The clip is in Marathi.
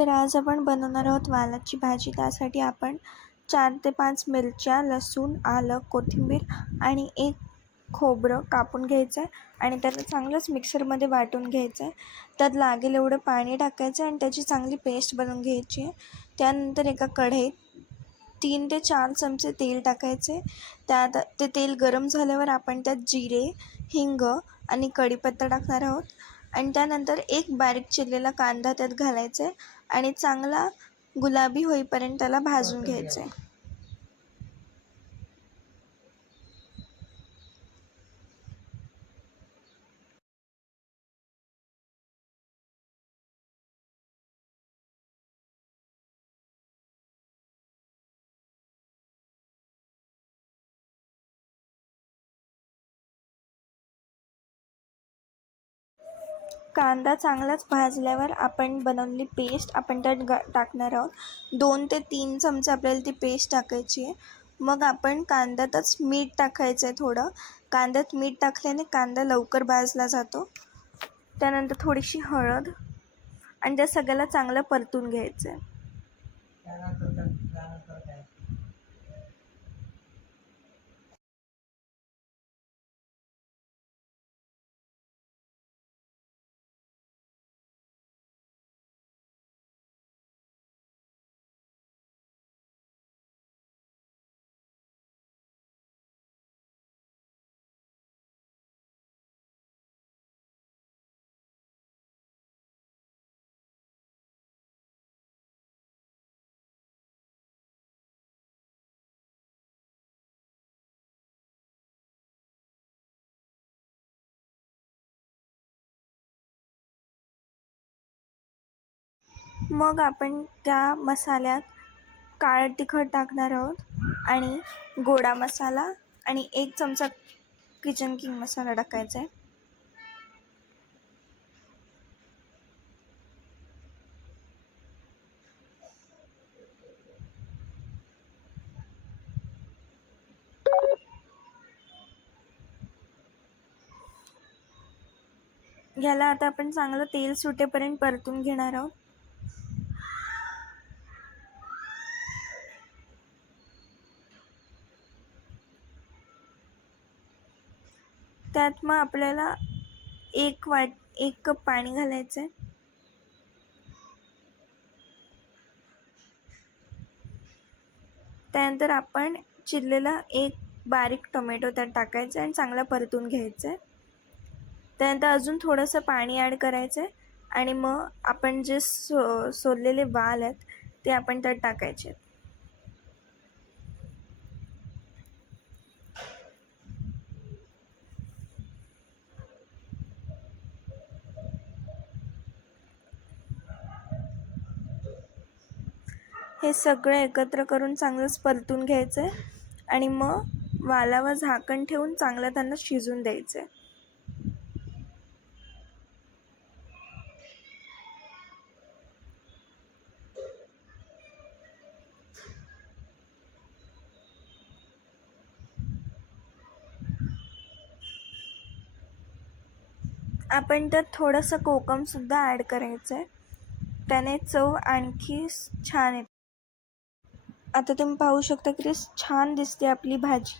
तर आज आपण बनवणार आहोत वालाची भाजी. त्यासाठी आपण 4 ते 5 मिरच्या, लसूण, आलं, कोथिंबीर आणि एक खोबरं कापून घ्यायचं आहे आणि त्याला चांगलंच मिक्सरमध्ये वाटून घ्यायचं आहे. त्यात लागेल एवढं पाणी टाकायचं आणि त्याची चांगली पेस्ट बनवून घ्यायची आहे. त्यानंतर एका कढईत 3 ते 4 चमचे तेल टाकायचे. त्यात ते तेल गरम झाल्यावर आपण त्यात जिरे, हिंग आणि कढीपत्ता टाकणार आहोत आणि त्यानंतर एक बारीक चिरलेला कांदा त्यात घालायचा आहे आणि चांगला गुलाबी होईपर्यंत त्याला भाजून घ्यायचं आहे. कांदा चांगलाच भाजल्यावर आपण बनवलेली पेस्ट आपण त्यात टाकणार आहोत. 2 ते 3 चमचे आपल्याला ती पेस्ट टाकायची आहे. मग आपण कांद्यातच मीठ टाकायचं आहे थोडं. कांद्यात मीठ टाकल्याने कांदा लवकर भाजला जातो. त्यानंतर थोडीशी हळद आणि त्या सगळ्याला चांगलं परतून घ्यायचं आहे. मग आपण त्या मसाल्यात काळं तिखट टाकणार आहोत आणि गोडा मसाला आणि 1 चमचा किचन किंग मसाला टाकायचा आहे. याला आता आपण चांगलं तेल सुटेपर्यंत परतून घेणार आहोत. त्यात मग आपल्याला 1 कप पाणी घालायचं आहे. त्यानंतर आपण चिरलेला एक बारीक टोमॅटो त्यात टाकायचा आणि चांगला परतून घ्यायचं आहे. त्यानंतर अजून थोडंसं पाणी ॲड करायचं आहे आणि मग आपण जे सोललेले वाल आहेत ते आपण त्यात टाकायचे आहेत. हे सगळं एकत्र करून चांगलंच परतून घ्यायचं आहे आणि मग वालावर झाकण ठेवून चांगलं त्यांना शिजून द्यायचं आहे. आपण त्यात थोडंसं कोकमसुद्धा ॲड करायचं आहे. त्याने चव आणखी छान येते. आता तुम्ही पाहू शकता की छान दिसते आपली भाजी.